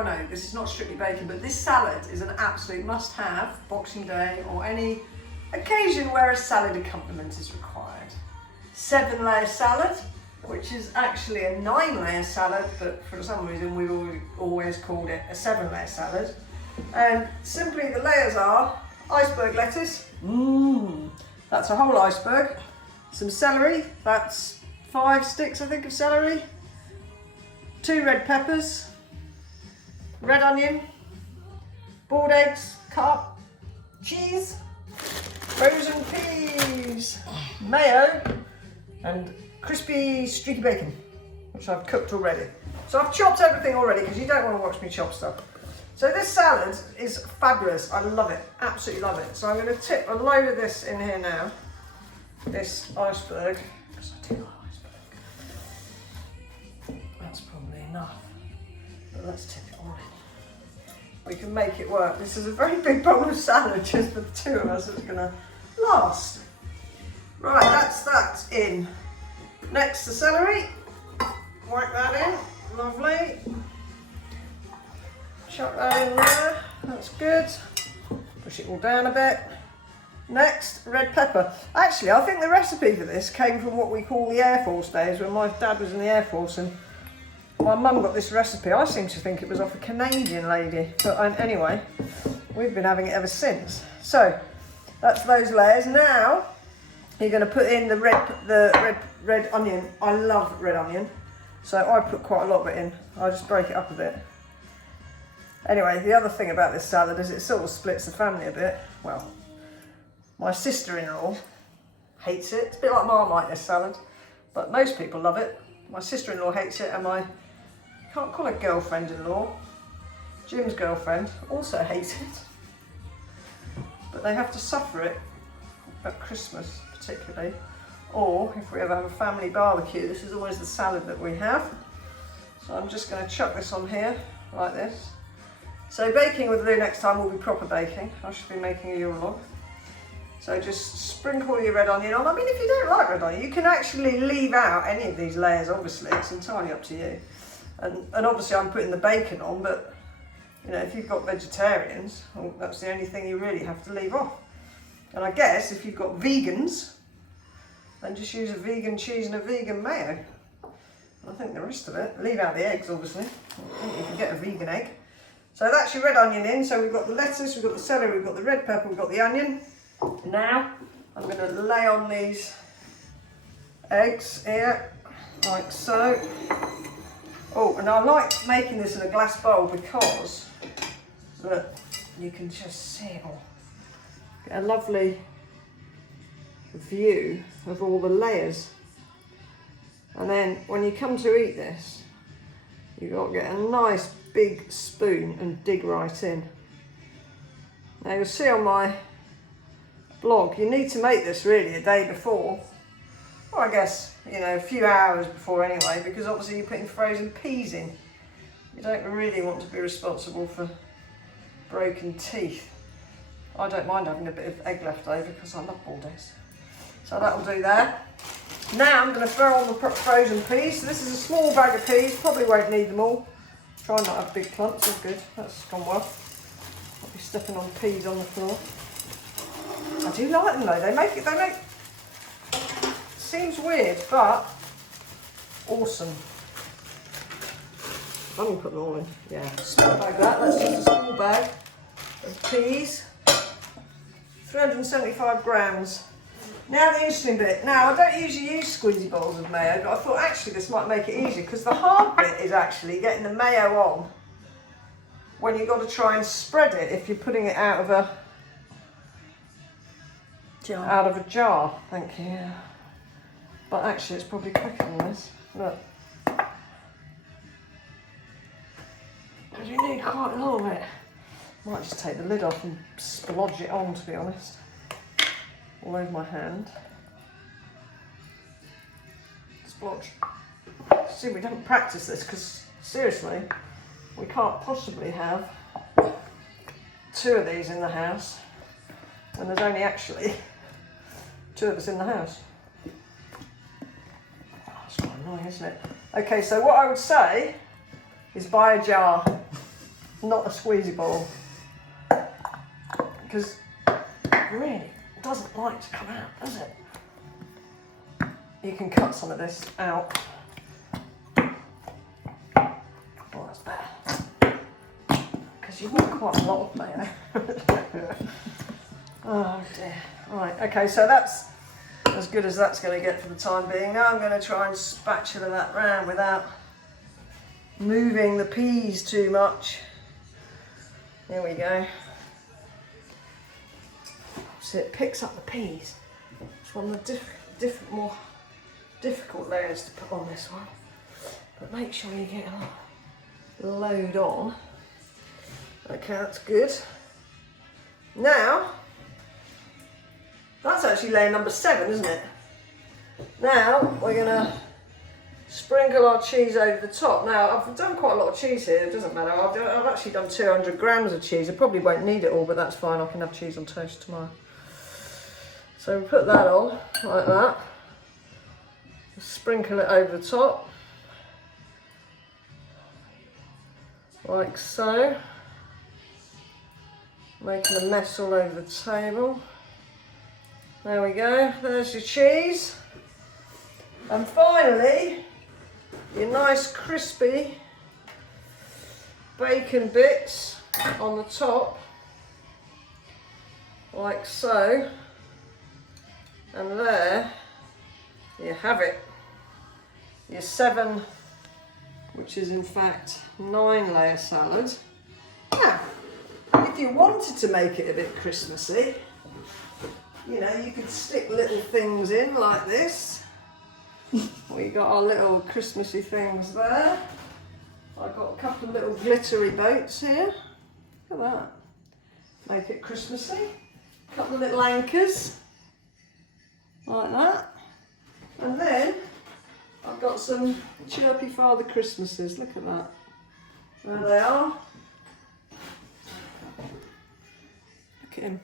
I know this is not strictly bacon, but this salad is an absolute must-have Boxing Day or any occasion where a salad accompaniment is required. 7-layer salad, which is actually a 9-layer salad, but for some reason we've always called it a 7-layer salad. And simply the layers are iceberg lettuce, that's a whole iceberg, some celery, that's 5 sticks I think of celery, 2 red peppers, red onion, boiled eggs, carp, cheese, frozen peas, mayo, and crispy streaky bacon, which I've cooked already. So I've chopped everything already because you don't want to watch me chop stuff. So this salad is fabulous. I love it, absolutely love it. So I'm going to tip a load of this in here now. This iceberg, because I do like iceberg. That's probably enough, but let's tip it all in. We can make it work. This is a very big bowl of salad just for the 2 of us. It's going to last. Right, that's that in. Next, the celery. Whack that in, lovely. Chuck that in there, that's good. Push it all down a bit. Next, red pepper. Actually, I think the recipe for this came from what we call the Air Force days, when my dad was in the Air Force and my mum got this recipe. I seem to think it was off a Canadian lady, but anyway, we've been having it ever since. So, that's those layers. Now, you're going to put in the red onion. I love red onion, so I put quite a lot of it in. I just break it up a bit. Anyway, the other thing about this salad is it sort of splits the family a bit. Well, my sister-in-law hates it. It's a bit like Marmite, this salad, but most people love it. My sister-in-law hates it, and my, can't call her girlfriend-in-law, Jim's girlfriend, also hates it. But they have to suffer it at Christmas, particularly. Or if we ever have a family barbecue, this is always the salad that we have. So I'm just going to chuck this on here, like this. So baking with Lou next time will be proper baking. I should be making a Yule log. So just sprinkle your red onion on. I mean, if you don't like red onion, you can actually leave out any of these layers, obviously. It's entirely up to you. And obviously I'm putting the bacon on, but you know, if you've got vegetarians, well, that's the only thing you really have to leave off. And I guess if you've got vegans, then just use a vegan cheese and a vegan mayo. I think the rest of it, leave out the eggs, obviously. I think you can get a vegan egg. So that's your red onion in. So we've got the lettuce, we've got the celery, we've got the red pepper, we've got the onion. Now I'm going to lay on these eggs here, like so. Oh, and I like making this in a glass bowl because, look, you can just see it all. Get a lovely view of all the layers. And then when you come to eat this, you've got to get a nice big spoon and dig right in. Now you'll see on my blog, you need to make this really a day before, or I guess, you know, a few hours before anyway, because obviously you're putting frozen peas in. You don't really want to be responsible for broken teeth. I don't mind having a bit of egg left over because I love baldies. So that'll do there. Now I'm going to throw on the frozen peas. So this is a small bag of peas, probably won't need them all. Try not to have big clumps, that's good, that's gone well. I'll be stepping on peas on the floor. I do like them though, they make, seems weird, but awesome. I'm going to put them all in, yeah. Small bag that, that's just a small bag of peas. 375 grams. Now the interesting bit. Now I don't usually use squeezy bowls of mayo, but I thought actually this might make it easier because the hard bit is actually getting the mayo on when you've got to try and spread it if you're putting it out of a jar. Thank you. But actually it's probably quicker than this. Look. Because you need quite a lot of it. Might just take the lid off and splodge it on, to be honest. All over my hand. Splodge. See, we don't practice this because seriously, we can't possibly have 2 of these in the house when there's only actually 2 of us in the house. That's quite annoying, isn't it? Okay, so what I would say is buy a jar. not a squeezy bowl, because it really doesn't like to come out, does it? You can cut some of this out. Oh, that's better. Because you want quite a lot of mayo. Oh dear. Right, okay, so that's as good as that's going to get for the time being. Now I'm going to try and spatula that round without moving the peas too much. There we go. So it picks up the peas. It's one of the more difficult layers to put on this one. But make sure you get a load on. Okay, that's good. Now, that's actually layer number 7, isn't it? Now we're going to sprinkle our cheese over the top. Now I've done quite a lot of cheese here, it doesn't matter. I've actually done 200 grams of cheese. I probably won't need it all, but that's fine. I can have cheese on toast tomorrow. So we'll put that on like that. Sprinkle it over the top. Like so. Making a mess all over the table. There we go, there's your cheese. And finally, your nice crispy bacon bits on the top, like so. And there you have it. Your 7, which is in fact 9-layer salad. Now, if you wanted to make it a bit Christmassy, you know, you could stick little things in like this. We got our little Christmassy things there. I've got a couple of little glittery boats here. Look at that. Make it Christmassy. A couple of little anchors. Like that. And then I've got some chirpy Father Christmases. Look at that. There they are. Look at him.